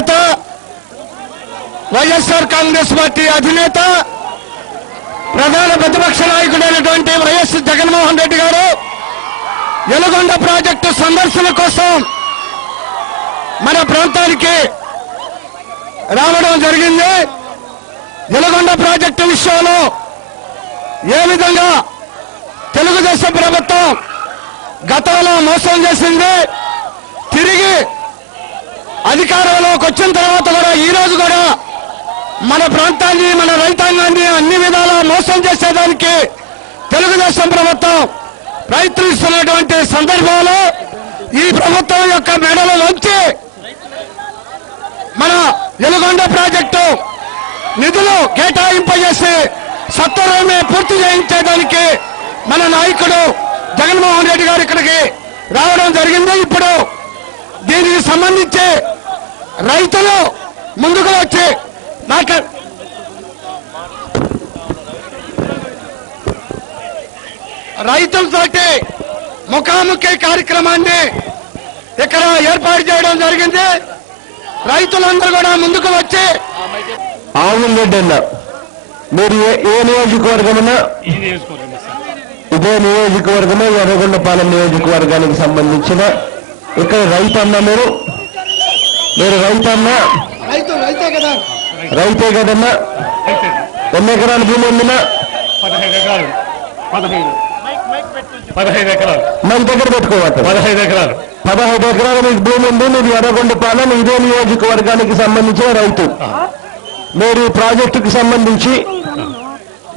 అధినేత వైఎస్ఆర్ కాంగ్రెస్ పార్టీ అధినేత ప్రధాన ప్రతిపక్ష నాయకుడైనటువంటి వైఎస్ జగన్మోహన్ రెడ్డి గారు వెలుగొండ ప్రాజెక్టు సందర్శన కోసం మన ప్రాంతానికి రావడం జరిగింది. వెలుగొండ ప్రాజెక్టు విషయంలో ఏ విధంగా తెలుగుదేశం ప్రభుత్వం గతంలో మోసం చేసింది, తిరిగి అధికారంలోకి వచ్చిన తర్వాత కూడా ఈ రోజు కూడా మన ప్రాంతాన్ని మన రైతాంగాన్ని అన్ని విధాలా మోసం చేసేదానికి తెలుగుదేశం ప్రభుత్వం ప్రయత్నిస్తున్నటువంటి సందర్భంలో ఈ ప్రభుత్వం యొక్క మెడలు వంచి మన వెలుగొండ ప్రాజెక్టు నిధులు కేటాయింపజేసి సత్వరమే పూర్తి చేయించేదానికి మన నాయకుడు జగన్మోహన్ రెడ్డి గారు ఇక్కడికి రావడం జరిగింది. ఇప్పుడు దీనికి సంబంధించి రైతులు ముందుకు వచ్చి రైతులతోటి ముఖాముఖి కార్యక్రమాన్ని ఇక్కడ ఏర్పాటు చేయడం జరిగింది. రైతులందరూ కూడా ముందుకు వచ్చి ఆవులరెడ్డి అన్న మీరు ఏ నియోజకవర్గమన్నా ఇదే నియోజకవర్గమే ఎర్రగొండపాలెం నియోజకవర్గానికి సంబంధించిన ఇక్కడ రైతు అన్న మీరు రైతు అన్న రైతే కదన్నా ఎన్ని ఎకరాల భూమి ఉందినా 15 ఎకరాలు మన దగ్గర పెట్టుకోవాలి 15 ఎకరాల మీకు భూమి ఉంది. మీరు ఎర్రగొండపాలెం ఇదే నియోజకవర్గానికి సంబంధించిన రైతు. మీరు ఈ ప్రాజెక్టుకి సంబంధించి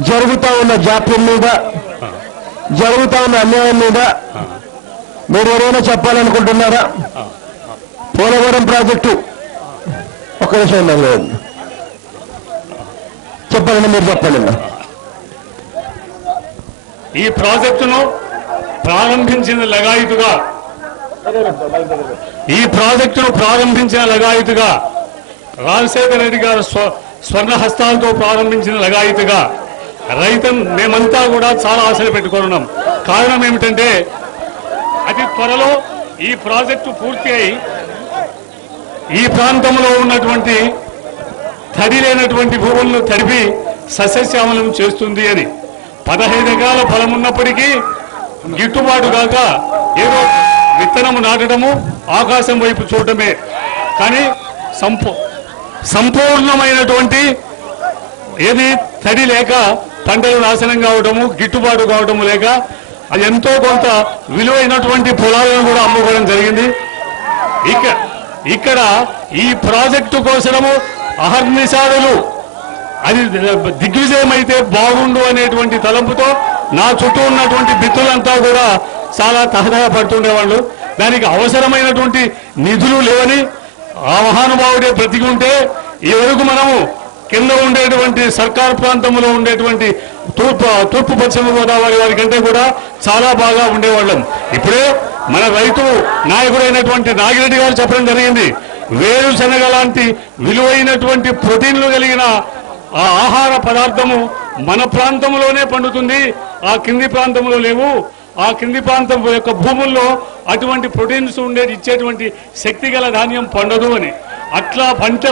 జరుగుతా ఉన్న జాప్యం మీద జరుగుతా ఉన్న అన్యాయం మీద మీరు ఎవరైనా చెప్పాలనుకుంటున్నారా? పోలవరం ప్రాజెక్టు ఒక విషయం లేదు చెప్పాలండి, మీరు చెప్పండి. ఈ ప్రాజెక్టును ప్రారంభించిన లగాయితుగా రాజశేఖర రెడ్డి గారు స్వర్ణ హస్తాలతో ప్రారంభించిన లగాయితుగా మేమంతా కూడా చాలా ఆశలు పెట్టుకున్నాం. కారణం ఏమిటంటే అతి త్వరలో ఈ ప్రాజెక్టు పూర్తి అయి ఈ ప్రాంతంలో ఉన్నటువంటి తడి లేనటువంటి భూములను తడిపి సస్యశ్యామలం చేస్తుంది అని. 15 ఎకరాల పొలం ఉన్నప్పటికీ గిట్టుబాటు కాక ఏదో విత్తనము నాటడము, ఆకాశం వైపు చూడటమే కానీ సంపూర్ణమైనటువంటి ఏది తడి లేక పంటలు నాశనం కావడము, గిట్టుబాటు కావడము లేక అది ఎంతో కొంత విలువైనటువంటి పొలాలను కూడా అమ్ముకోవడం జరిగింది. ఇక్కడ ఈ ప్రాజెక్టు కోసము అహర్నిశాలు అది దిగ్విజయం అయితే బాగుండు అనేటువంటి తలంపుతో నా చుట్టూ ఉన్నటువంటి మిత్రులంతా కూడా చాలా తహతహపడుతుండేవాళ్ళు. దానికి అవసరమైనటువంటి నిధులు లేవని ఆ మహానుభావుడే బ్రతికి ఉంటే ఈ వరకు మనము కింద ఉండేటువంటి సర్కార్ ప్రాంతంలో ఉండేటువంటి తూర్పు పశ్చిమ గోదావరి వారి కంటే కూడా చాలా బాగా ఉండేవాళ్ళం. ఇప్పుడే మన రైతు నాయకుడైనటువంటి నాగిరెడ్డి గారు చెప్పడం జరిగింది, వేరుశనగ లాంటి విలువైనటువంటి ప్రోటీన్లు కలిగిన ఆ ఆహార పదార్థము మన ప్రాంతంలోనే పండుతుంది, ఆ కింది ప్రాంతంలో లేవు. ఆ కింది ప్రాంతం యొక్క భూముల్లో అటువంటి ప్రోటీన్స్ ఇచ్చేటువంటి శక్తి గల ధాన్యం పండదు అని. అట్లా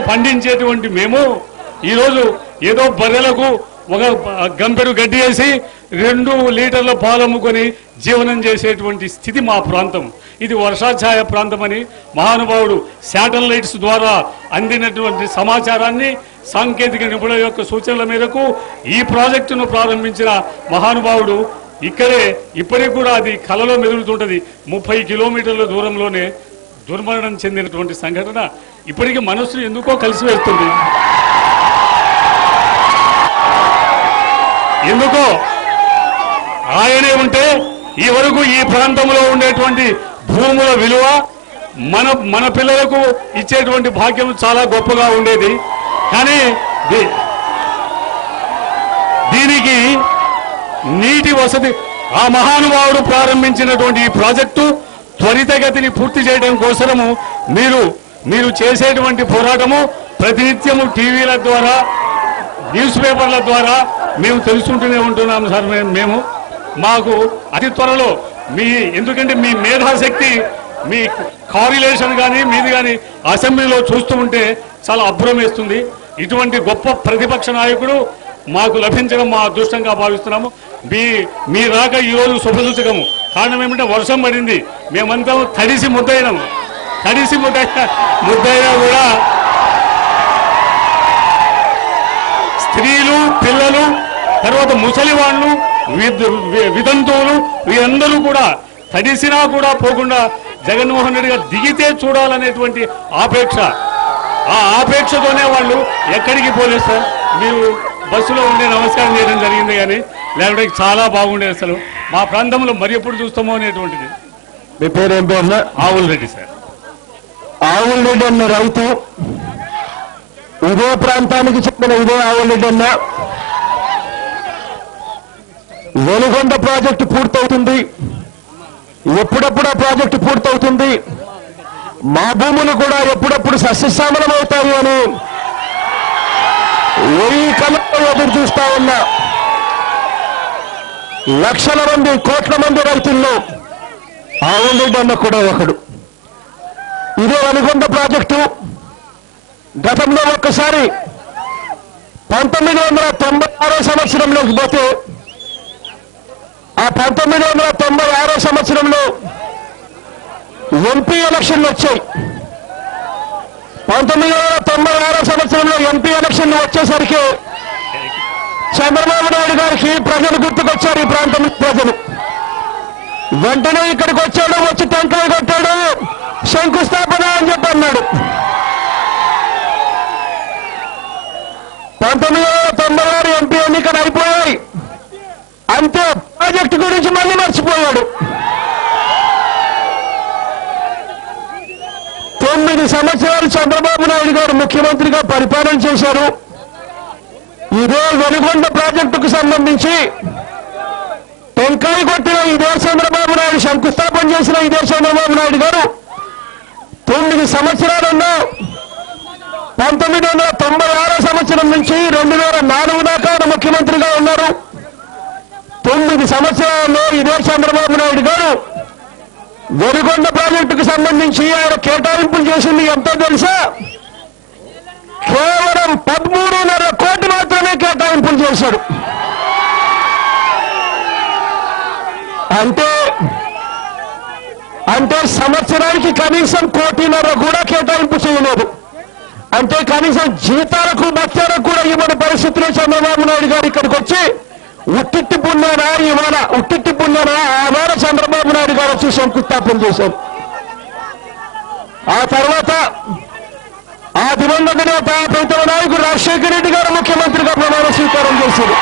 పండించేటువంటి మేము ఈరోజు ఏదో బర్రెలకు ఒక గంపెడు గడ్డి వేసి 2 లీటర్ల పాలు అమ్ముకొని జీవనం చేసేటువంటి స్థితి మా ప్రాంతం. ఇది వర్షాఛాయ ప్రాంతం అని మహానుభావుడు శాటిలైట్స్ ద్వారా అందినటువంటి సమాచారాన్ని సాంకేతిక నిపుణుల యొక్క సూచనల మేరకు ఈ ప్రాజెక్టును ప్రారంభించిన మహానుభావుడు ఇక్కడే ఇప్పటికి కూడా అది కలలో మెదులుతుంటది. 30 కిలోమీటర్ల దూరంలోనే దుర్మరణం చెందినటువంటి సంఘటన ఇప్పటికీ మనస్సును ఎందుకో కలిసి వేస్తుంది. ఎందుకో ఆయనే ఉంటే ఈ వరకు ఈ ప్రాంతంలో ఉండేటువంటి భూముల విలువ మన పిల్లలకు ఇచ్చేటువంటి భాగ్యం చాలా గొప్పగా ఉండేది. కానీ దీనికి నీటి వసతి ఆ మహానుభావుడు ప్రారంభించినటువంటి ఈ ప్రాజెక్టు త్వరితగతిని పూర్తి చేయడం కోసము మీరు చేసేటువంటి పోరాటము ప్రతినిత్యము టీవీల ద్వారా న్యూస్ పేపర్ల ద్వారా మేము తెలుసుకుంటూనే ఉంటున్నాము సార్. మేము మాకు అతి త్వరలో ఎందుకంటే మీ మేధాశక్తి మీ కారిలేషన్ కానీ మీది కానీ అసెంబ్లీలో చూస్తూ ఉంటే చాలా అబ్బురం వేస్తుంది. ఇటువంటి గొప్ప ప్రతిపక్ష నాయకుడు మాకు లభించడం మా అదృష్టంగా భావిస్తున్నాము. మీ రాక ఈరోజు శుభసూచకము. కారణం ఏమంటే వర్షం పడింది, మేమంతా తడిసి ముద్దయినాము. తడిసి ముద్దయినా కూడా స్త్రీలు, పిల్లలు, తర్వాత ముసలి వాళ్ళు, వితంతువులు వీరందరూ కూడా తడిసినా కూడా పోకుండా జగన్మోహన్ రెడ్డి గారు దిగితే చూడాలనేటువంటి ఆపేక్ష, ఆ ఆపేక్షతోనే వాళ్ళు ఎక్కడికి పోలేదు సార్. మీరు బస్సులో ఉండే నమస్కారం చేయడం జరిగింది, కానీ లేకపోతే చాలా బాగుండేది. అసలు మా ప్రాంతంలో మరి ఎప్పుడు చూస్తామో అనేటువంటిది. మీ పేరు ఏం పేరు? ఆవుల రెడ్డి సార్. ఆవుల రెడ్డి అన్న రైతు, ఇదే ప్రాంతానికి చెందిన ఇదే ఆవుల రెడ్డి అన్న. వెలుగొండ ప్రాజెక్టు పూర్తవుతుంది, ఎప్పుడప్పుడు ఆ ప్రాజెక్టు పూర్తవుతుంది, మా భూములు కూడా ఎప్పుడప్పుడు సస్యశ్యామలం అవుతాయి అని వెయ్యి కళ్ళతో ఎదురు చూస్తా ఉన్నా లక్షల మంది, కోట్ల మంది రైతుల్లో ఆవుల రెడ్డి అన్న కూడా ఒకడు. ఇదే వెలుగొండ ప్రాజెక్టు గతంలో ఒక్కసారి 1996 సంవత్సరంలోకి పోతే, ఆ 1996 సంవత్సరంలో ఎంపీ ఎలక్షన్లు వచ్చాయి. 1996 సంవత్సరంలో ఎంపీ ఎలక్షన్లు వచ్చేసరికి చంద్రబాబు నాయుడు గారికి ప్రజలు గుర్తుకొచ్చారు. ఈ ప్రాంతం ప్రజలు వెంటనే ఇక్కడికి వచ్చాడు, వచ్చి టెంకాయ కొట్టాడు, శంకుస్థాపన అని చెప్పి అన్నాడు. 1996 ఎంపీ ఎన్నికలు అయిపోయాయి, అంతే. ప్రాజెక్టు గురించి మళ్ళీ మర్చిపోయాడు. 9 సంవత్సరాలు చంద్రబాబు నాయుడు గారు ముఖ్యమంత్రిగా పరిపాలన చేశారు. ఇదే వెలుగొండ ప్రాజెక్టుకు సంబంధించి టెంకాయ కొట్టిన ఇదే చంద్రబాబు నాయుడు, శంకుస్థాపన చేసిన ఇదే చంద్రబాబు నాయుడు గారు 9 సంవత్సరాలున్నా 1996 సంవత్సరం నుంచి 2004 దాకా ఆయన ముఖ్యమంత్రిగా ఉన్నారు. 9 సంవత్సరాల్లో ఇదే చంద్రబాబు నాయుడు గారు వెలుగొండ ప్రాజెక్టుకు సంబంధించి ఆయన కేటాయింపులు చేసింది ఎంతో తెలుసా? కేవలం 13.5 కోట్లు మాత్రమే కేటాయింపులు చేశాడు. అంటే సంవత్సరానికి కనీసం 1.5 కోట్లు కూడా కేటాయింపు చేయలేదు. అంటే కనీసం జీతాలకు భత్యాలకు కూడా ఇవ్వని పరిస్థితిలో చంద్రబాబు నాయుడు గారు ఇక్కడికి వచ్చి ఉట్టిట్టి పుణ్యానా ఇవాళ, ఉట్టిట్టి పుణ్యానా ఆనాడు చంద్రబాబు నాయుడు గారు వచ్చి శంకుస్థాపన చేశారు. ఆ తర్వాత ఆ దివంగత నేత ప్రీతమ నాయకుడు రాజశేఖర రెడ్డి గారు ముఖ్యమంత్రిగా ప్రమాణ స్వీకారం చేశారు.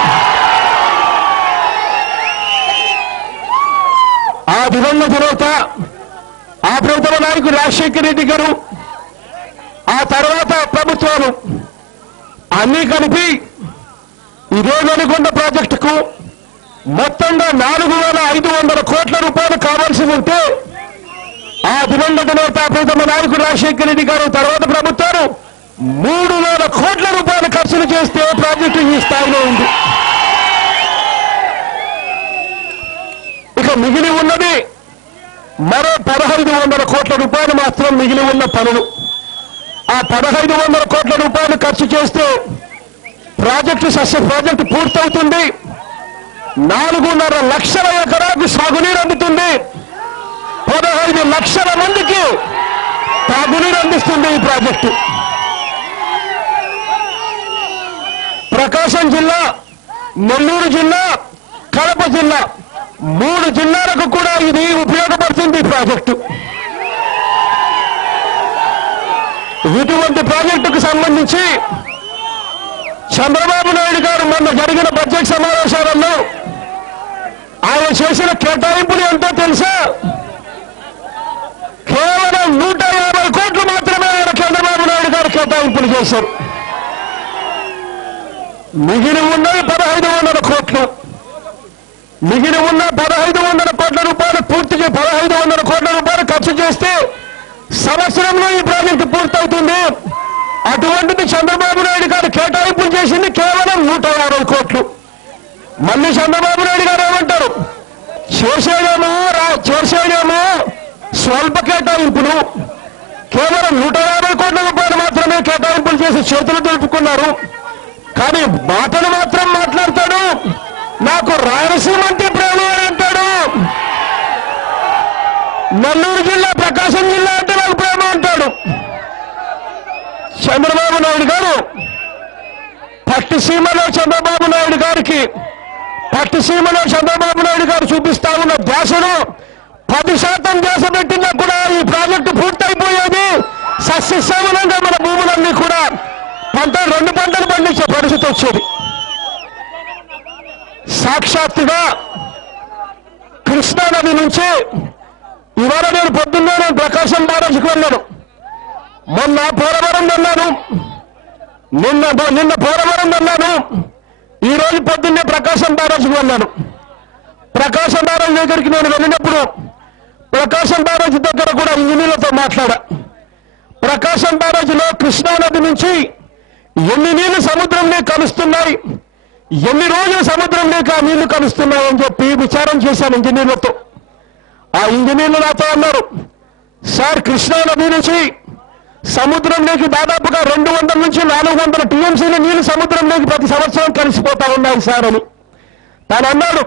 ఆ దివంగత నేత ఆ ప్రీతమ నాయకుడు రాజశేఖర రెడ్డి గారు, ఆ తర్వాత ప్రభుత్వాలు అన్నీ కలిపి ఇదే వెలుగొండ ప్రాజెక్టుకు మొత్తంగా 4,500 కోట్ల రూపాయలు కావాల్సి ఉంటే, ఆ దివంగత నేత ప్రీతమ నాయకుడు రాజశేఖర రెడ్డి గారు తర్వాత ప్రభుత్వాలు 3,000 కోట్ల రూపాయలు ఖర్చులు చేస్తే ప్రాజెక్టు ఈ స్థాయిలో ఉంది. ఇక మిగిలి ఉన్నది మరో 1,500 కోట్ల రూపాయలు మాత్రం మిగిలి ఉన్న పనులు. ఆ 1,500 కోట్ల రూపాయలు ఖర్చు చేస్తే ప్రాజెక్టు పూర్తవుతుంది. 4.5 లక్షల ఎకరాలకు సాగునీరు అందుతుంది. 15 లక్షల మందికి తాగునీరు అందిస్తుంది ఈ ప్రాజెక్టు. ప్రకాశం జిల్లా, నెల్లూరు జిల్లా, కడప జిల్లా 3 జిల్లాలకు కూడా ఇది ఉపయోగపడుతుంది ఈ ప్రాజెక్టు. ఇటువంటి ప్రాజెక్టుకు సంబంధించి చంద్రబాబు నాయుడు గారు మొన్న జరిగిన బడ్జెట్ సమావేశాలలో ఆయన చేసిన కేటాయింపులు ఎంతో తెలుసా? కేవలం 150 కోట్లు మాత్రమే ఆయన చంద్రబాబు నాయుడు గారు కేటాయింపులు చేశారు. మిగిలి ఉన్నది 1,500 కోట్లు. మిగిలి ఉన్న 1,500 కోట్ల రూపాయలు పూర్తిగా 1,500 కోట్ల రూపాయలు ఖర్చు చేస్తే సంవత్సరంలో ఈ ప్రాజెక్టు పూర్తవుతుంది. అటువంటిది చంద్రబాబు నాయుడు గారు కేటాయింపులు చేసింది కేవలం 150 కోట్లు. మళ్ళీ చంద్రబాబు నాయుడు గారు ఏమంటారు? చేసేదేమో స్వల్ప కేటాయింపులు కేవలం 150 కోట్ల రూపాయలు మాత్రమే కేటాయింపులు చేసి చేతులు దులుపుకున్నారు. కానీ మాటలు మాత్రం మాట్లాడతాడు. నాకు రాయలసీమ అంటే ప్రేమ అని అంటాడు. నెల్లూరు జిల్లా, ప్రకాశం జిల్లా అంటే నాకు ప్రేమ అంటాడు. చంద్రబాబు నాయుడు గారు పట్టిసీమలో చంద్రబాబు నాయుడు గారు చూపిస్తా ఉన్న ధ్యాసను 10% ధ్యాస పెట్టినా కూడా ఈ ప్రాజెక్టు పూర్తయిపోయేది. సస్యశ్యామలంగా మన భూములన్నీ కూడా రెండు పంటలు పండించే పరిస్థితి వచ్చేది. సాక్షాత్తుగా కృష్ణానది నుంచి ఇవాళ నేను పొద్దున్నే ప్రకాశం బ్యారేజ్కి వెళ్ళాను. మొన్న పోలవరం వెళ్ళాను, నిన్న పోలవరం వెళ్ళాను, ఈ రోజు పొద్దున్నే ప్రకాశం బ్యారేజ్కి వెళ్ళాను. ప్రకాశం బ్యారేజ్ దగ్గరికి నేను వెళ్ళినప్పుడు ప్రకాశం బ్యారేజ్ దగ్గర కూడా ఇంజనీర్లతో మాట్లాడా. ప్రకాశం బ్యారేజ్లో కృష్ణానది నుంచి ఎన్ని నీళ్లు సముద్రంలో కలుస్తున్నాయి, ఎన్ని రోజులు సముద్రంలోకి ఆ నీళ్లు కలుస్తున్నాయని చెప్పి విచారం చేశాను ఇంజనీర్లతో. ఆ ఇంజనీర్లు నాతో అన్నారు, సార్ కృష్ణానది నుంచి సముద్రంలోకి దాదాపుగా 200 నుంచి 400 టీఎంసీల నీళ్లు సముద్రంలోకి ప్రతి సంవత్సరం కలిసిపోతా ఉన్నాయి సార్ అని. తాను అన్నాడు,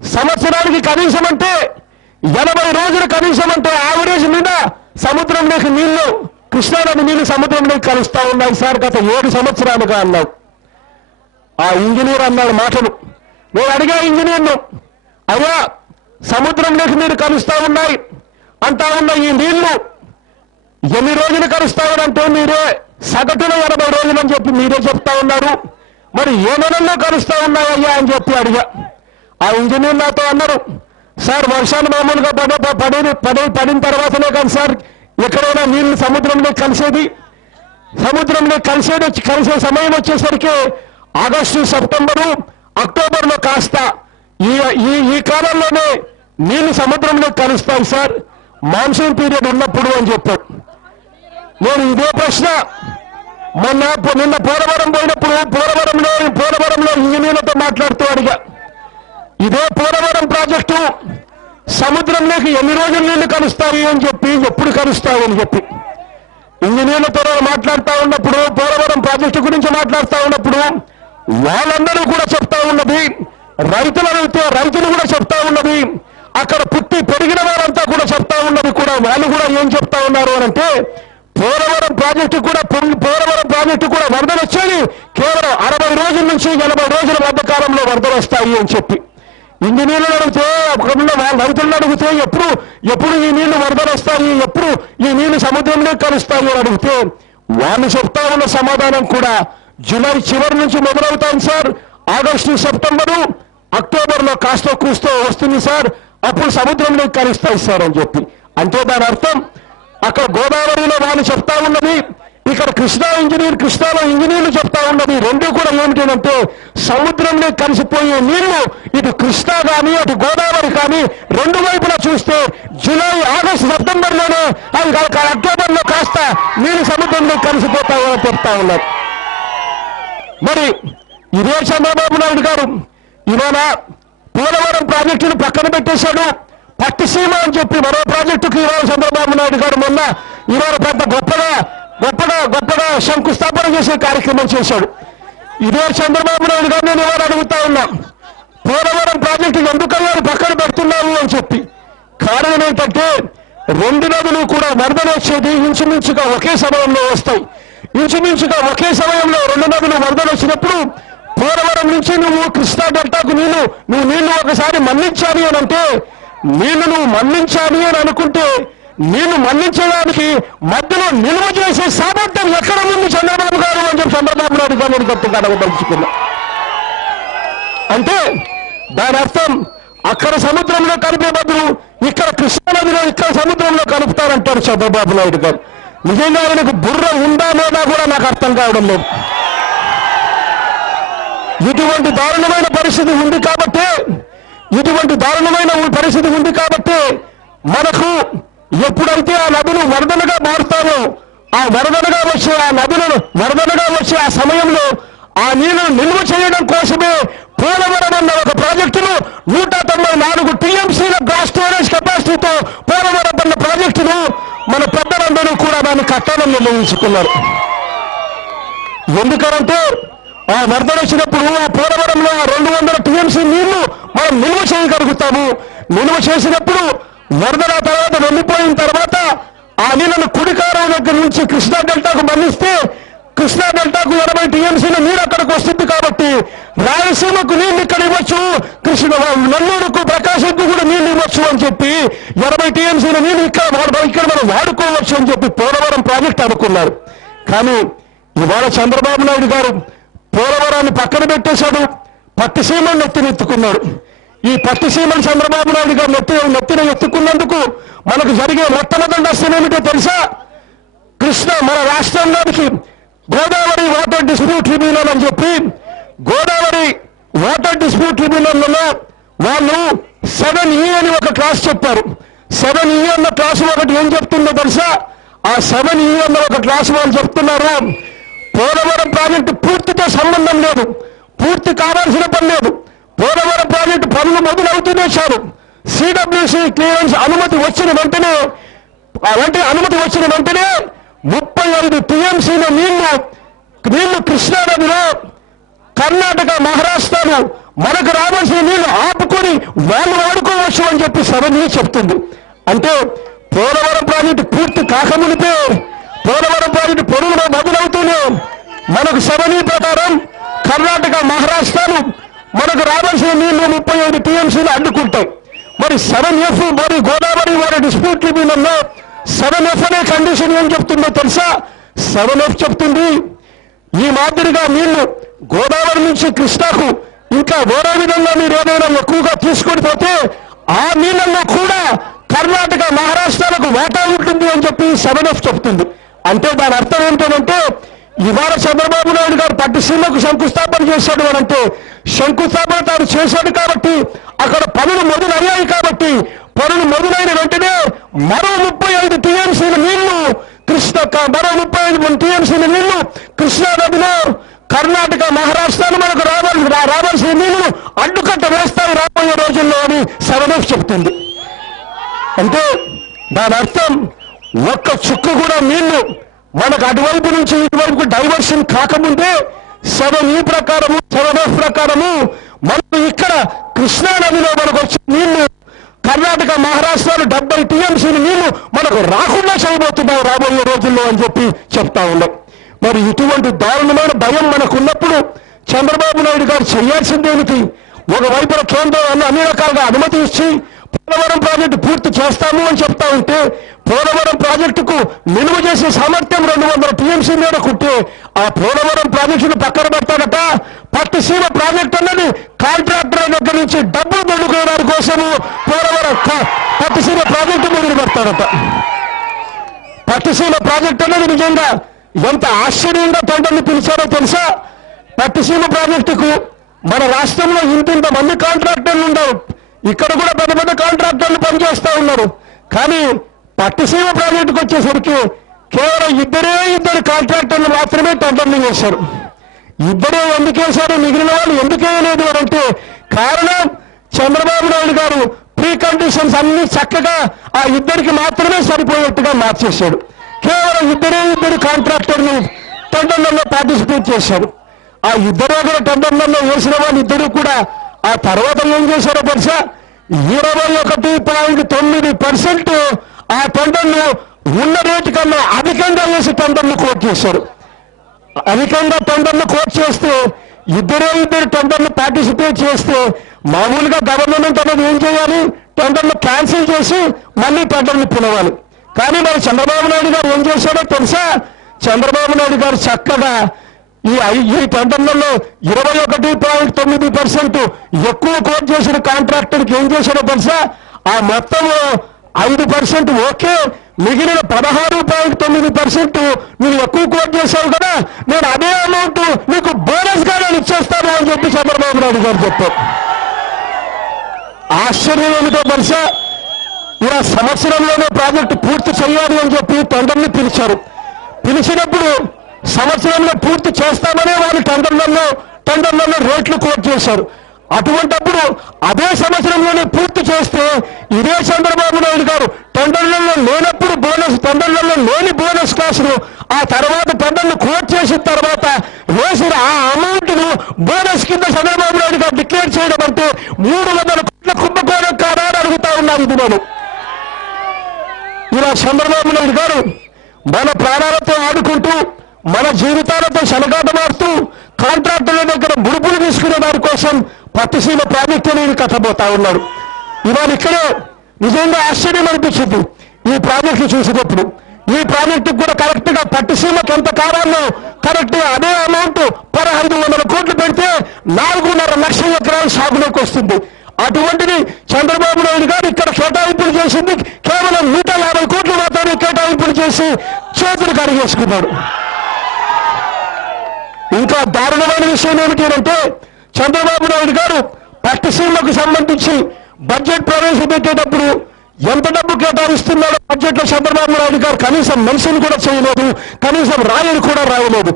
సంవత్సరానికి కనీసం అంటే 80 రోజులు కనీసం అంటే యావరేజ్ మీద సముద్రంలోకి నీళ్లు, కృష్ణానది నీళ్లు సముద్రంలోకి కలుస్తా ఉన్నాయి సార్ గత 7 సంవత్సరాలుగా అన్నాడు. ఆ ఇంజనీర్ అన్నాడు మాటలు. నేను అడిగా ఇంజనీర్ను, అయ్యా సముద్రంలోకి మీరు కలుస్తా ఉన్నాయి అంటా ఉన్న ఈ నీళ్లు ఎన్ని రోజులు కలుస్తామనంటే మీరే సగటున 80 రోజులు అని చెప్పి మీరే చెప్తా ఉన్నారు, మరి ఏ నెలల్లో కలుస్తా ఉన్నావయ్యా అని చెప్పి అడిగా. ఆ ఇంజనీర్ నాతో అన్నారు, సార్ వర్షాలు మామూలుగా పడిన తర్వాతనే కాదు సార్ ఎక్కడైనా నీళ్లు సముద్రంలో కలిసేది. సముద్రంలో కలిసే సమయం వచ్చేసరికి ఆగస్టు, సెప్టెంబరు, అక్టోబర్లో కాస్త ఈ కాలంలోనే నీళ్లు సముద్రంలో కలుస్తాయి సార్ మాన్సూన్ పీరియడ్ ఉన్నప్పుడు అని చెప్పారు. నేను ఇదే ప్రశ్న నిన్న పోలవరం పోయినప్పుడు పోలవరంలో ఇంజనీర్లతో మాట్లాడుతూ అడిగా, ఇదే పోలవరం ప్రాజెక్టు సముద్రంలోకి ఎన్ని రోజులు నీళ్లు కలుస్తాయి అని చెప్పి, ఎప్పుడు కలుస్తాయి అని చెప్పి ఇంజనీర్లతో మాట్లాడుతూ ఉన్నప్పుడు, పోలవరం ప్రాజెక్టు గురించి మాట్లాడుతూ ఉన్నప్పుడు వాళ్ళందరూ కూడా చెప్తా ఉన్నది, రైతులు కూడా చెప్తా ఉన్నది, అక్కడ పుట్టి పెరిగిన వారంతా కూడా చెప్తా ఉన్నది కూడా. వాళ్ళు కూడా ఏం చెప్తా ఉన్నారు అని అంటే, పోలవరం ప్రాజెక్టు కూడా వరదలు వచ్చేది కేవలం 60 రోజుల నుంచి 80 రోజుల మధ్య కాలంలో వరదలు వస్తాయి అని చెప్పి ఇంజనీర్లు అడిగితే, రైతులను అడిగితే ఎప్పుడు ఈ నీళ్లు వరదలు వస్తాయి, ఎప్పుడు ఈ నీళ్లు సముద్రంలో కలుస్తాయి అని అడిగితే వాళ్ళు చెప్తా ఉన్న సమాధానం కూడా జూలై చివరి నుంచి మొదలవుతాయి సార్, ఆగస్టు, సెప్టెంబరు, అక్టోబర్లో కాస్తో కూస్తో వస్తుంది సార్, అప్పుడు సముద్రంలో కలుస్తాయి సార్ అని చెప్పి. అంటే దాని అర్థం అక్కడ గోదావరిలో వాళ్ళు చెప్తా ఉన్నది, ఇక్కడ కృష్ణాలో ఇంజనీర్లు చెప్తా ఉన్నది రెండు కూడా ఏమిటంటే, సముద్రంలో కలిసిపోయే నీళ్లు ఇటు కృష్ణా కానీ అటు గోదావరి కానీ రెండు వైపులా చూస్తే జూలై, ఆగస్టు, సెప్టెంబర్లోనే అవి అక్టోబర్లో కాస్త నీళ్లు సముద్రంలో కలిసిపోతాయని చెప్తా ఉన్నారు. మరి ఇదే చంద్రబాబు నాయుడు గారు ఇవాళ పోలవరం ప్రాజెక్టును పక్కన పెట్టేశాడు, పట్టిసీమ అని చెప్పి మరో ప్రాజెక్టుకి ఇవాళ చంద్రబాబు నాయుడు గారు మొన్న ఇవాళ పెద్ద గొప్పగా శంకుస్థాపన చేసే కార్యక్రమం చేశాడు. ఇదే చంద్రబాబు నాయుడు గారు నేను ఇవాళ అడుగుతా ఉన్నా, పోలవరం ప్రాజెక్టు ఎందుకయ్యా పక్కన పెడుతున్నావు అని చెప్పి. కారణం ఏంటంటే 2 నదులు కూడా వరదలు వచ్చేది ఇంచుమించుగా ఒకే సమయంలో వస్తాయి. ఇంచుమించుగా ఒకే సమయంలో 2 నదులు వరదలు వచ్చినప్పుడు పోలవరం నుంచి నువ్వు కృష్ణా డెల్టాకు నీళ్లు ఒకసారి మళ్లించాలి అని అంటే, నువ్వు మళ్లించాలి అని అనుకుంటే నీళ్లు మళ్లించడానికి మధ్యలో నిల్వ చేసే సామర్థ్యం ఎక్కడ ఉంది చంద్రబాబు గారు అని చెప్పి చంద్రబాబు నాయుడు గారు నేను గట్టిగా అడగదలుచుకున్నా. అంటే దాని అర్థం అక్కడ సముద్రంలో కలిపే బదులు ఇక్కడ కృష్ణానదిలో ఇక్కడ సముద్రంలో కలుపుతారంటారు చంద్రబాబు నాయుడు గారు. నిజంగా ఆయనకు బుర్ర ఉందా లేదా కూడా నాకు అర్థం కావడం లేదు. ఇటువంటి దారుణమైన పరిస్థితి ఉంది కాబట్టి మనకు ఎప్పుడైతే ఆ నదులు వరదలుగా మారుతారో, ఆ వరదలుగా వచ్చే ఆ సమయంలో ఆ నీళ్లను నిల్వ చేయడం కోసమే పోలవరం అన్న ఒక ప్రాజెక్టును 194 టీఎంసీల గ్యాస్ స్టోరేజ్ కెపాసిటీతో పోలవరం అన్న పోలవరాన్ని కట్టాలని నిర్ణయించుకున్నారు. ఎందుకనంటే ఆ వరద వచ్చినప్పుడు ఆ పోలవరంలో 200 టీఎంసీ నీళ్లు మనం నిల్వ చేయగలుగుతాము. నిల్వ చేసినప్పుడు వరదల తర్వాత వెళ్ళిపోయిన తర్వాత ఆ నీళ్లను కుడికారం దగ్గర నుంచి కృష్ణా డెల్టాకు మళ్లిస్తే కృష్ణా డెల్టాకు 80 టీఎంసీల నీరు అక్కడికి వస్తుంది కాబట్టి రాయలసీమకు నీళ్లు ఇక్కడ ఇవ్వచ్చు, నెల్లూరుకు ప్రకాశంకు కూడా నీళ్లు ఇవ్వచ్చు అని చెప్పి 80 టీఎంసీల నీళ్లు ఇక్కడ మనం వాడుకోవచ్చు అని చెప్పి పోలవరం ప్రాజెక్ట్ అనుకున్నారు. కానీ ఇవాళ చంద్రబాబు నాయుడు గారు పోలవరాన్ని పక్కన పెట్టేశాడు, పట్టిసీమను నెత్తినెత్తుకున్నాడు. ఈ పట్టిసీమను చంద్రబాబు నాయుడు గారు నెత్తిన ఎత్తుకున్నందుకు మనకు జరిగే మొట్టమొదటి నష్టం ఏమిటో తెలుసా? మన రాష్ట్రంలోనికి గోదావరి వాటర్ డిస్ప్యూట్ ట్రిబ్యునల్ అని చెప్పి గోదావరి వాటర్ డిస్ప్యూట్ ట్రిబ్యునల్లో వాళ్ళు 7E అని ఒక క్లాస్ చెప్పారు. 7E అన్న క్లాసు ఒకటి ఏం చెప్తుందో తెలుసా? ఆ 7E అన్న ఒక క్లాసు వాళ్ళు చెప్తున్నారు, పోలవరం ప్రాజెక్టు పూర్తితో సంబంధం లేదు, పూర్తి కావాల్సిన పని లేదు, పోలవరం ప్రాజెక్టు పనులు మొదలవుతూనే చాలు. సిడబ్ల్యూసి క్లియరెన్స్ అనుమతి వచ్చిన వెంటనే 35 టీఎంసీల నీళ్లు కృష్ణానదిలో కర్ణాటక మహారాష్ట్రలు మనకు రావాల్సిన నీళ్లు ఆపుకొని వాళ్ళు వాడుకోవచ్చు అని చెప్పి 7E చెప్తుంది. అంటే పోలవరం ప్రాజెక్టు పూర్తి కాకమునిపే పోలవరం ప్రాజెక్టు పనులు మొదలవుతూనే మనకు 7E ప్రకారం కర్ణాటక మహారాష్ట్రలు మనకు రావాల్సిన నీళ్లు 35 టీఎంసీలు అడ్డుకుంటాయి. మరి 7F మరి గోదావరి వారి డిస్ప్యూట్ ట్రిబ్యునల్లో 7F అనే కండిషన్ ఏం చెప్తుందో తెలుసా? 7F చెప్తుంది, ఈ మాదిరిగా నీళ్లు గోదావరి నుంచి కృష్ణాకు ఇంకా వేరే విధంగా మీరు ఏదైనా ఎక్కువగా తీసుకొని పోతే ఆ నీళ్లలో కూడా కర్ణాటక మహారాష్ట్రాలకు వాటా ఉంటుంది అని చెప్పి 7F చెప్తుంది. అంటే దాని అర్థం ఏంటంటే ఇవాళ చంద్రబాబు నాయుడు గారు పట్టిసీమకు శంకుస్థాపన చేశాడు అని అంటే శంకుస్థాపన తాను చేశాడు కాబట్టి అక్కడ పనులు మొదలయ్యాయి కాబట్టి పనులు మొదలైన వెంటనే మరో 35 టీఎంసీల నీళ్లు కృష్ణానదిలో కర్ణాటక మహారాష్ట్రాలు మనకు రావాల్సిన నీళ్లు అడ్డుకట్ట వేస్తాయి రాబోయే రోజుల్లో అని 7F చెప్తుంది. అంటే దాని అర్థం ఒక్క చుక్క కూడా నీళ్లు మనకు అటువైపు నుంచి ఇటువైపు డైవర్షన్ కాకముందే 7E ప్రకారము 7F ప్రకారము మనకు ఇక్కడ కృష్ణానదిలో మనకు వచ్చే నీళ్లు కర్ణాటక మహారాష్ట్రలో 70 టీఎంసీల నీళ్లు మనకు రాకుండా చేయబోతున్నాం రాబోయే రోజుల్లో అని చెప్పి చెప్తా ఉన్నాం. మరి ఇటువంటి దారుణమైన భయం మనకున్నప్పుడు చంద్రబాబు నాయుడు గారు చేయాల్సిందేమిటి? ఒకవైపున కేంద్రం అన్ని రకాలుగా అనుమతి ఇచ్చి పోలవరం ప్రాజెక్టు పూర్తి చేస్తాము అని చెప్తా ఉంటే పోలవరం ప్రాజెక్టుకు నిలువ చేసే సామర్థ్యం 200 టీఎంసీ మేరకుంటే ఆ పోలవరం ప్రాజెక్టును పక్కన పెడతాడట. పట్టిసీమ ప్రాజెక్టు అన్నది కాంట్రాక్టర్ దగ్గర నుంచి డబ్బులు దండుకోవడానికి కోసము పోలవరం పట్టిసీమ ప్రాజెక్టు మొదలు పెడతాడట. పట్టిసీమ ప్రాజెక్టు అన్నది నిజంగా ఎంత ఆశ్చర్యంగా టెండర్లు పిలిచారో తెలుసా? పట్టిసీమ ప్రాజెక్టుకు మన రాష్ట్రంలో ఇంత మంది కాంట్రాక్టర్లు ఉండవు, ఇక్కడ కూడా పెద్ద పెద్ద కాంట్రాక్టర్లు పనిచేస్తూ ఉన్నారు. కానీ పట్టిసీమ ప్రాజెక్టుకు వచ్చేసరికి కేవలం ఇద్దరు కాంట్రాక్టర్లు మాత్రమే టెండర్లు చేశారు. ఇద్దరే ఎందుకు వేశారు, మిగిలిన వాళ్ళు ఎందుకు వేయలేదు అని అంటే కారణం చంద్రబాబు నాయుడు గారు ప్రీ కండిషన్స్ అన్ని చక్కగా ఆ ఇద్దరికి మాత్రమే సరిపోయేట్టుగా మార్చేశాడు. కేవలం ఇద్దరు కాంట్రాక్టర్లు టెండర్లలో పార్టిసిపేట్ చేశారు. ఆ ఇద్దరు కూడా టెండర్లలో వేసిన వాళ్ళు ఇద్దరు కూడా ఆ తర్వాత ఏం చేశారో తెలుసా? 21.9% ఆ టెండర్లు ఉన్న రేటు కన్నా అధికంగా వేసి టెండర్లు కోట్ చేశారు. అధికంగా టెండర్లు కోట్ చేస్తే ఇద్దరు టెండర్లు పార్టిసిపేట్ చేస్తే మామూలుగా గవర్నమెంట్ అనేది ఏం చేయాలి? టెండర్లు క్యాన్సిల్ చేసి మళ్ళీ టెండర్లు పిలవాలి. కానీ మరి చంద్రబాబు నాయుడు గారు ఏం చేశారో తెలుసా? చంద్రబాబు నాయుడు గారు చక్కగా ఈ టెండర్లలో 21.9% ఎక్కువ కోట్ చేసిన కాంట్రాక్టర్కి ఏం చేశారో తెలుసా? ఆ మొత్తంలో 5% ఓకే, మిగిలిన 16.9% మీరు ఎక్కువ కోట్ చేశావు కదా, నేను అదే అమౌంట్ మీకు బోనస్ గా నేను ఇచ్చేస్తాను అని చెప్పి చంద్రబాబు నాయుడు గారు చెప్పారు. ఆశ్చర్యం ఏమిటో తెలుసా? ఇలా సంవత్సరంలోనే ప్రాజెక్టు పూర్తి చేయాలి అని చెప్పి టెండర్ని పిలిచారు. పిలిచినప్పుడు సంవత్సరంలో పూర్తి చేస్తామనే వాళ్ళు టెండర్లలో రేట్లు కోట్ చేశారు. అటువంటప్పుడు అదే సంవత్సరంలోనే పూర్తి చేస్తే ఇదే చంద్రబాబు నాయుడు గారు టెండర్లలో లేనప్పుడు టెండర్లలో లేని బోనస్ క్లాసులు ఆ తర్వాత టెండర్లు కోట్ చేసిన తర్వాత వేసిన ఆ అమౌంట్ ను బోనస్ కింద చంద్రబాబు నాయుడు గారు డిక్లేర్ చేయడం అంటే 300 కోట్ల కుంభకోణం కాదా అని అడుగుతా ఉన్నాను. ఇది నేను ఇలా చంద్రబాబు నాయుడు గారు మన ప్రాణాలతో ఆడుకుంటూ మన జీవితాలతో శనగాటమాడుతూ కాంట్రాక్టర్ల దగ్గర ముడుపులు తీసుకునే దాని కోసం పట్టిసీమ ప్రాజెక్టు అనేది కట్టబోతా ఉన్నాడు. ఇవాళ ఇక్కడే నిజంగా ఆశ్చర్యం అనిపించింది ఈ ప్రాజెక్టు చూసినప్పుడు. ఈ ప్రాజెక్టుకు కూడా కరెక్ట్ గా పట్టిసీమకు ఎంత కావాలో కరెక్ట్ గా అదే అమౌంట్ 1500 కోట్లు పెడితే 4.5 లక్షల ఎకరాలు సాగులోకి వస్తుంది. అటువంటిది చంద్రబాబు నాయుడు గారు ఇక్కడ కేటాయింపులు చేసింది కేవలం 150 కోట్లు మాత్రమే కేటాయింపులు చేసి చేతులు కడిగేసుకున్నాడు. ఇంకా దారుణమైన విషయం ఏమిటి అంటే చంద్రబాబు నాయుడు గారు పట్టిసీమకు సంబంధించి బడ్జెట్ ప్రవేశపెట్టేటప్పుడు ఎంత డబ్బు కేటాయిస్తున్నాడో బడ్జెట్ లో చంద్రబాబు నాయుడు గారు కనీసం మెన్షన్ కూడా చేయలేదు, కనీసం రాయలు కూడా రాయలేదు.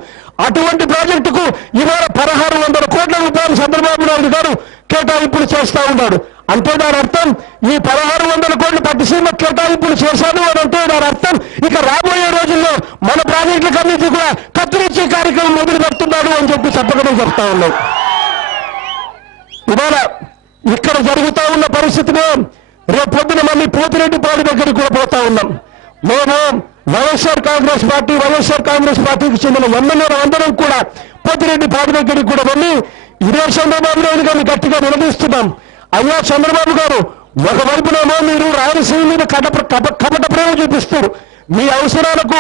అటువంటి ప్రాజెక్టుకు ఇవాళ 1600 కోట్ల రూపాయలు చంద్రబాబు నాయుడు గారు కేటాయింపులు చేస్తా ఉన్నాడు. అంటే దాని అర్థం ఈ 1600 కోట్లు పట్టిసీమ కేటాయింపులు చేశాను అని అంటే దాని అర్థం ఇక రాబోయే రోజుల్లో మన ప్రాజెక్టులకన్నిటి కూడా కత్తిరించే కార్యక్రమం మొదలు పెడుతున్నాడు అని చెప్పి చెప్పడం చెప్తా ఉన్నాం. ఇవాళ ఇక్కడ జరుగుతా ఉన్న పరిస్థితిని రేపు పొద్దున మళ్ళీ పోతిరెడ్డిపాడు దగ్గరికి కూడా పోతా ఉన్నాం. మేము వైఎస్ఆర్ కాంగ్రెస్ పార్టీకి చెందిన ఎమ్మెల్యేలు అందరం కూడా పోతిరెడ్డిపాడు దగ్గరికి కూడా వెళ్ళి ఇదే చంద్రబాబు నాయుడు గారిని గట్టిగా నిలదీస్తున్నాం. అయ్యా చంద్రబాబు గారు, ఒకవైపునేమో మీరు రాయలసీమ మీద కపట ప్రేమ చూపిస్తారు, మీ అవసరాలకు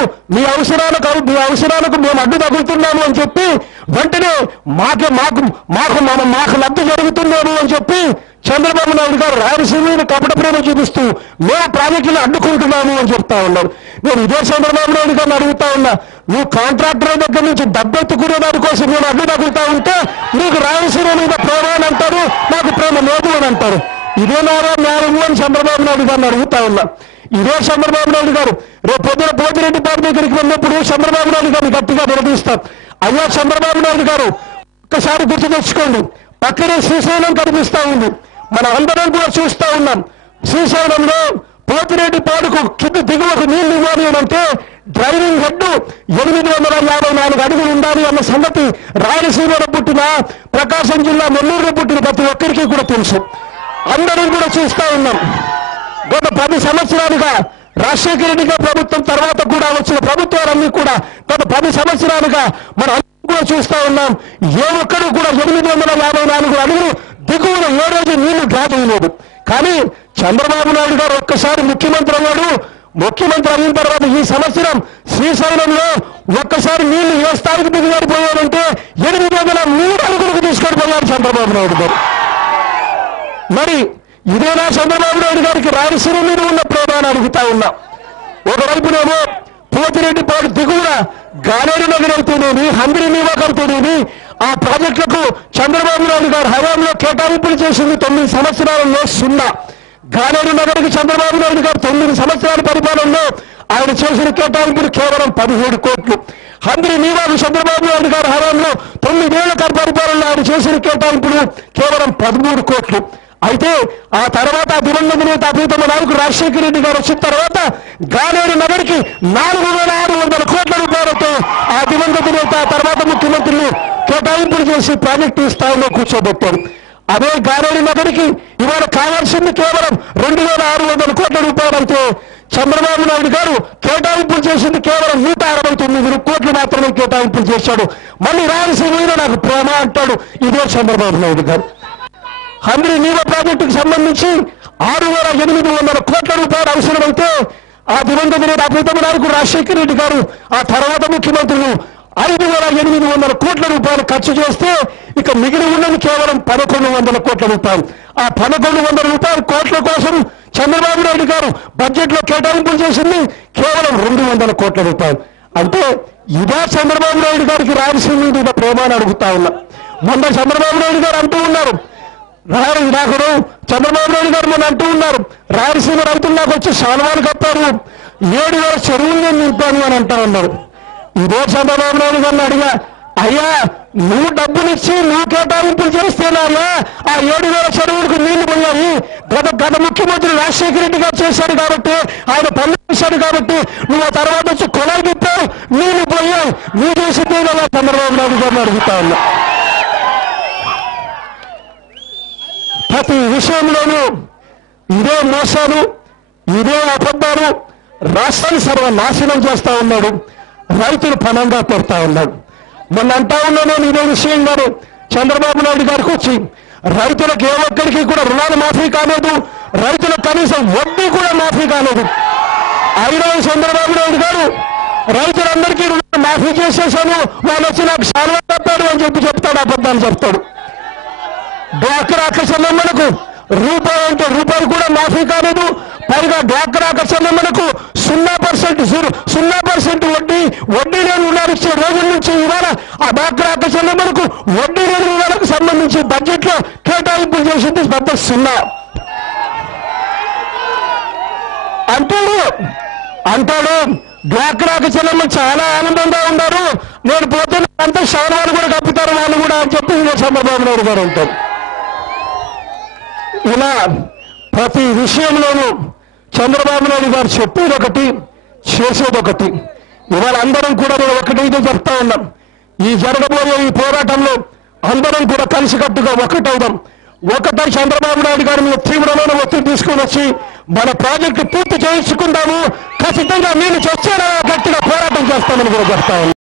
మేము అడ్డు తగులుతున్నాము అని చెప్పి వెంటనే మాకు లబ్ధి జరుగుతున్నాము అని చెప్పి చంద్రబాబు నాయుడు గారు రాయలసీమ మీద కపట ప్రేమ చూపిస్తూ మేము ప్రాజెక్టులు అడ్డుకుంటున్నాము అని చెప్తా ఉన్నారు. నేను ఇదే చంద్రబాబు నాయుడు గారిని అడుగుతా ఉన్నా, నువ్వు కాంట్రాక్టర్ దగ్గర నుంచి డబ్బెత్తుకునే దానికోసం నేను అడ్డు తగులుతా ఉంటే నీకు రాయలసీమ మీద ప్రేమ అని అంటారు, నాకు ప్రేమ లేదు అని అంటారు. ఇదే న్యాయము అని చంద్రబాబు నాయుడు గారిని అడుగుతా ఉన్నా. ఇదే చంద్రబాబు నాయుడు గారు రేపు పొద్దున పోతిరెడ్డిపాడు దగ్గరికి వెళ్ళినప్పుడు చంద్రబాబు నాయుడు గారిని గట్టిగా నిలదీస్తాం. అయ్యా చంద్రబాబు నాయుడు గారు, ఒక్కసారి గుర్తు తెచ్చుకోండి, పక్కనే శ్రీశైలం కనిపిస్తా ఉంది, మన అందరం కూడా చూస్తా ఉన్నాం. శ్రీశైలంలో పోతిరెడ్డిపాడుకు దిగువకు నీళ్లు ఇవ్వాలి అని అంటే డ్రైవింగ్ హెడ్ 854 అడుగులు ఉండాలి అన్న సంగతి రాయలసీమలో పుట్టిన, ప్రకాశం జిల్లా నెల్లూరులో పుట్టిన ప్రతి ఒక్కరికి కూడా తెలుసు. అందరం కూడా చూస్తా ఉన్నాం. గత 10 సంవత్సరాలుగా రాజశేఖర రెడ్డి గారి ప్రభుత్వం తర్వాత కూడా వచ్చిన ప్రభుత్వాలన్నీ కూడా గత 10 సంవత్సరాలుగా మనం కూడా చూస్తా ఉన్నాం. ఏ ఒక్కరు కూడా 854 అడుగులు దిగువన ఏ రోజు నీళ్లు డ్రా చేయలేదు. కానీ చంద్రబాబు నాయుడు గారు ఒక్కసారి ముఖ్యమంత్రి అయ్యాడు. ముఖ్యమంత్రి అయిన తర్వాత ఈ సంవత్సరం శ్రీశైలంలో ఒక్కసారి నీళ్లు ఏ స్థాయికి దిగుబడిపోయాడంటే 803 అడుగులకు తీసుకొని పోయాడు చంద్రబాబు నాయుడు గారు. మరి ఇదేనా చంద్రబాబు నాయుడు గారికి రాయలసీమ మీద ఉన్న ప్రేమ అని అడుగుతా ఉన్నా. ఒకవైపునేమో పోతిరెడ్డిపాడు దిగువన గాలేరు నగర్ అవుతూనేమి, హంద్రీనీవాక్ అవుతూనేమి ఆ ప్రాజెక్టులకు చంద్రబాబు నాయుడు గారు హయాంలో కేటాయింపులు చేసింది 9 సంవత్సరాలలో 0. గాలేరు నగర్కి చంద్రబాబు నాయుడు గారు 9 సంవత్సరాల పరిపాలనలో ఆయన చేసిన కేటాయింపులు కేవలం 17 కోట్లు. హంద్రీనీవాక్ చంద్రబాబు నాయుడు గారు హయాంలో 9 ఏళ్ల పరిపాలనలో ఆయన చేసిన కేటాయింపులు కేవలం 13 కోట్లు. అయితే ఆ తర్వాత దివంగత నేత ప్రీతమ నాయకుడు రాజశేఖర రెడ్డి గారు వచ్చిన తర్వాత గాలేరు నగర్కి 4600 కోట్ల రూపాయలతో ఆ దివంగత నేత తర్వాత ముఖ్యమంత్రులు కేటాయింపులు చేసి ప్రాజెక్టు స్థాయిలో కూర్చోబెట్టారు. అదే గాలేరు నగర్కి ఇవాళ కావాల్సింది కేవలం 2600 కోట్ల రూపాయలైతే చంద్రబాబు నాయుడు గారు కేటాయింపులు చేసింది కేవలం 169 కోట్లు మాత్రమే కేటాయింపులు చేశాడు. మళ్ళీ రాయలసీమ మీద నాకు ప్రేమ అంటాడు ఇదే చంద్రబాబు నాయుడు గారు. హంద్రీనీవాక్ ప్రాజెక్టుకు సంబంధించి 6800 కోట్ల రూపాయలు అవసరమైతే ఆ దివంగత నేత ప్రీతమ నాయకుడు రాజశేఖర రెడ్డి గారు ఆ తర్వాత ముఖ్యమంత్రులు 5800 కోట్ల రూపాయలు ఖర్చు చేస్తే ఇక మిగిలి ఉన్నది కేవలం 1100 కోట్ల రూపాయలు. ఆ 1100 కోట్ల కోసం చంద్రబాబు నాయుడు గారు బడ్జెట్ లో కేటాయింపులు చేసింది కేవలం 200 కోట్ల రూపాయలు. అంటే ఇదే చంద్రబాబు నాయుడు గారికి రాయలసీమ మీద ప్రేమ అని అడుగుతా ఉన్నా. మొన్న చంద్రబాబు నాయుడు గారు అంటూ ఉన్నారు, చంద్రబాబు నాయుడు గారు మొన్న అంటూ ఉన్నారు, రాయలసీమ రైతులు నాకు వచ్చి శాలువాలు కప్పారు, 7000 చెరువులు నేను నింపాను అని అంటా ఉన్నారు. ఇదే చంద్రబాబు నాయుడు గారిని అడిగా, అయ్యా నువ్వు డబ్బులిచ్చి నువ్వు కేటాయింపులు చేస్తేనామా ఆ 7,000 చెరువులకు నీళ్లు పోయాయి. గత ముఖ్యమంత్రి రాజశేఖర రెడ్డి గారు చేశాడు కాబట్టి, ఆయన పనులు చేశాడు కాబట్టి నువ్వు ఆ తర్వాత వచ్చి కొలాయి తిప్పావు, నీళ్లు పోయావు. నువ్వు చేసిందే కదా చంద్రబాబు నాయుడు గారిని అడుగుతా ఉన్నా. ప్రతి విషయంలోనూ ఇదే మోసాలు, ఇదే అబద్ధాలు రాష్ట్రాన్ని సర్వనాశనం చేస్తా ఉన్నాడు. రైతులు పనంగా పెడతా ఉన్నాడు. మొన్న అంటా ఉన్నా నేను ఇదే విషయం గారు చంద్రబాబు నాయుడు గారికి వచ్చి, రైతులకు ఏ ఒక్కరికి కూడా రుణాలు మాఫీ కాలేదు, రైతులకు కనీసం వడ్డీ కూడా మాఫీ కాలేదు. అయినా చంద్రబాబు నాయుడు గారు రైతులందరికీ రుణాలు మాఫీ చేసేసాను, వాళ్ళు వచ్చి నాకు శాలువా కప్పాడు అని చెప్తాడు, అబద్ధాలు చెప్తాడు. డ్వాక్రా చెల్లెమ్మలకు రూపాయి అంటే రూపాయి కూడా మాఫీ కాలేదు. పైగా డ్వాక్రా చెల్లెమ్మలకు 0% వడ్డీ లేని రుణాలు ఇచ్చే రోజుల నుంచి ఇవాళ ఆ డ్వాక్రా చెల్లెమ్మలకు వడ్డీ లేని రుణాలకు సంబంధించి బడ్జెట్ లో కేటాయింపులు చేసింది పెద్ద 0 అంటాడు. డ్వాక్రా చెల్లెమ్మ చాలా ఆనందంగా ఉన్నారు, నేను పోతే అంతా శవనాలు కూడా కప్పుతారు వాళ్ళు కూడా అని చెప్పి చంద్రబాబు నాయుడు గారు అంటారు. ఇలా ప్రతి విషయంలోనూ చంద్రబాబు నాయుడు గారు చెప్పేది ఒకటి, చేసేది ఒకటి. ఇవాళ అందరం కూడా నేను ఒకటి చెప్తా ఉన్నాం, ఈ జరగబోయే ఈ పోరాటంలో అందరం కూడా కలిసికట్టుగా ఒకటవుదాం. ఒకటై చంద్రబాబు నాయుడు గారి మీద తీవ్రమైన ఒత్తిడి తీసుకొని వచ్చి మన ప్రాజెక్టు పూర్తి చేయించుకుందాము. ఖచ్చితంగా నేను చచ్చేలా గట్టిగా పోరాటం చేస్తామని కూడా చెప్తా ఉన్నాం.